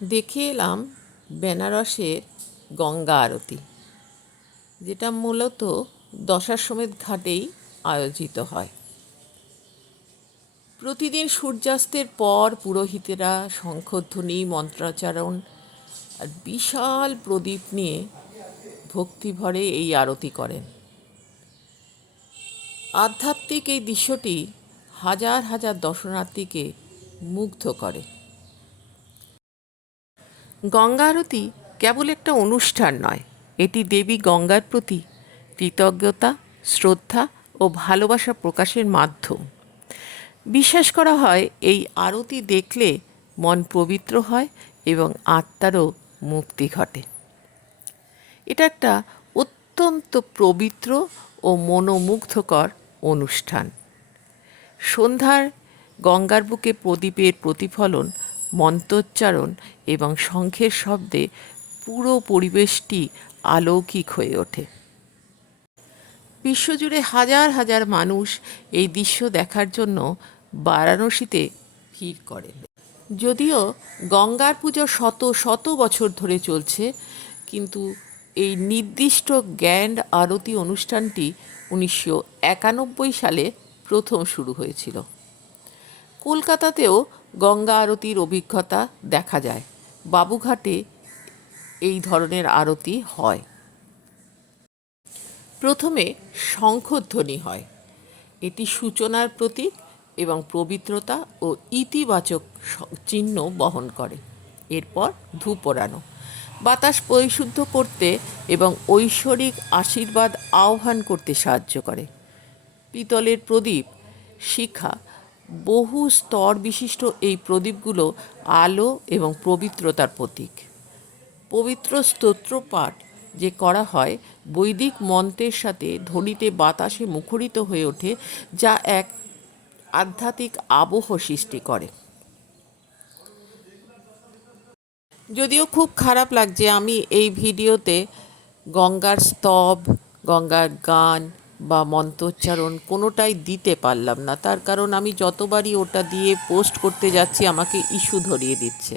দেখে এলাম বেনারসের গঙ্গা আরতি, যেটা মূলত দশাশ্বমেধ ঘাটেই আয়োজিত হয়। প্রতিদিন সূর্যাস্তের পর পুরোহিতেরা শঙ্খধ্বনি, মন্ত্রাচারণ আর বিশাল প্রদীপ নিয়ে ভক্তিভরে এই আরতি করেন। আধ্যাত্মিক এই দৃশ্যটি হাজার হাজার দর্শনার্থীকে মুগ্ধ করে। গঙ্গা আরতি কেবল একটা অনুষ্ঠান নয়, এটি দেবী গঙ্গার প্রতি কৃতজ্ঞতা, শ্রদ্ধা ও ভালোবাসা প্রকাশের মাধ্যম। বিশ্বাস করা হয় এই আরতি দেখলে মন পবিত্র হয় এবং আত্মারও মুক্তি ঘটে। এটা একটা অত্যন্ত পবিত্র ও মনোমুগ্ধকর অনুষ্ঠান। সন্ধ্যার গঙ্গার বুকে প্রদীপের প্রতিফলন, মন্ত্রোচ্চারণ এবং শঙ্খের শব্দে পুরো পরিবেশটি অলৌকিক হয়ে ওঠে। বিশ্বজুড়ে হাজার হাজার মানুষ এই দৃশ্য দেখার জন্য বারাণসীতে ভিড় করেন। যদিও গঙ্গার পুজো শত শত বছর ধরে চলছে, কিন্তু এই নির্দিষ্ট গ্র্যান্ড আরতি অনুষ্ঠানটি 1991 সালে প্রথম শুরু হয়েছিল। কলকাতাতেও গঙ্গা আরতির অভিজ্ঞতা দেখা যায়। বাবুঘাটে এই ধরনের আরতি হয়। প্রথমে শঙ্খধ্বনি হয়। এটি সূচনার প্রতীক এবং পবিত্রতা ও ইতিবাচক চিহ্ন বহন করে। এরপর ধূপ পোড়ানো, বাতাস পরিশুদ্ধ করতে এবং ঐশ্বরিক আশীর্বাদ আহ্বান করতে সাহায্য করে। পিতলের প্রদীপ, শিখা, বহু স্তর বিশিষ্ট এই প্রদীপগুলো আলো এবং পবিত্রতার প্রতীক। পবিত্র স্তোত্রপাঠ যে করা হয়, বৈদিক মন্ত্রের সাথে ধ্বনিতে বাতাসে মুখরিত হয়ে ওঠে, যা এক আধ্যাত্মিক আবহ সৃষ্টি করে। যদিও খুব খারাপ লাগছে, আমি এই ভিডিওতে গঙ্গার স্তব, গঙ্গার গান বা মন্ত্রোচ্চারণ কোনোটাই দিতে পারলাম না। তার কারণ আমি যতবারই ওটা দিয়ে পোস্ট করতে যাচ্ছি আমাকে ইস্যু ধরিয়ে দিচ্ছে।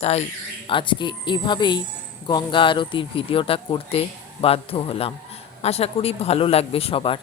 তাই আজকে এভাবেই গঙ্গা আরতির ভিডিওটা করতে বাধ্য হলাম। আশা করি ভালো লাগবে সবার।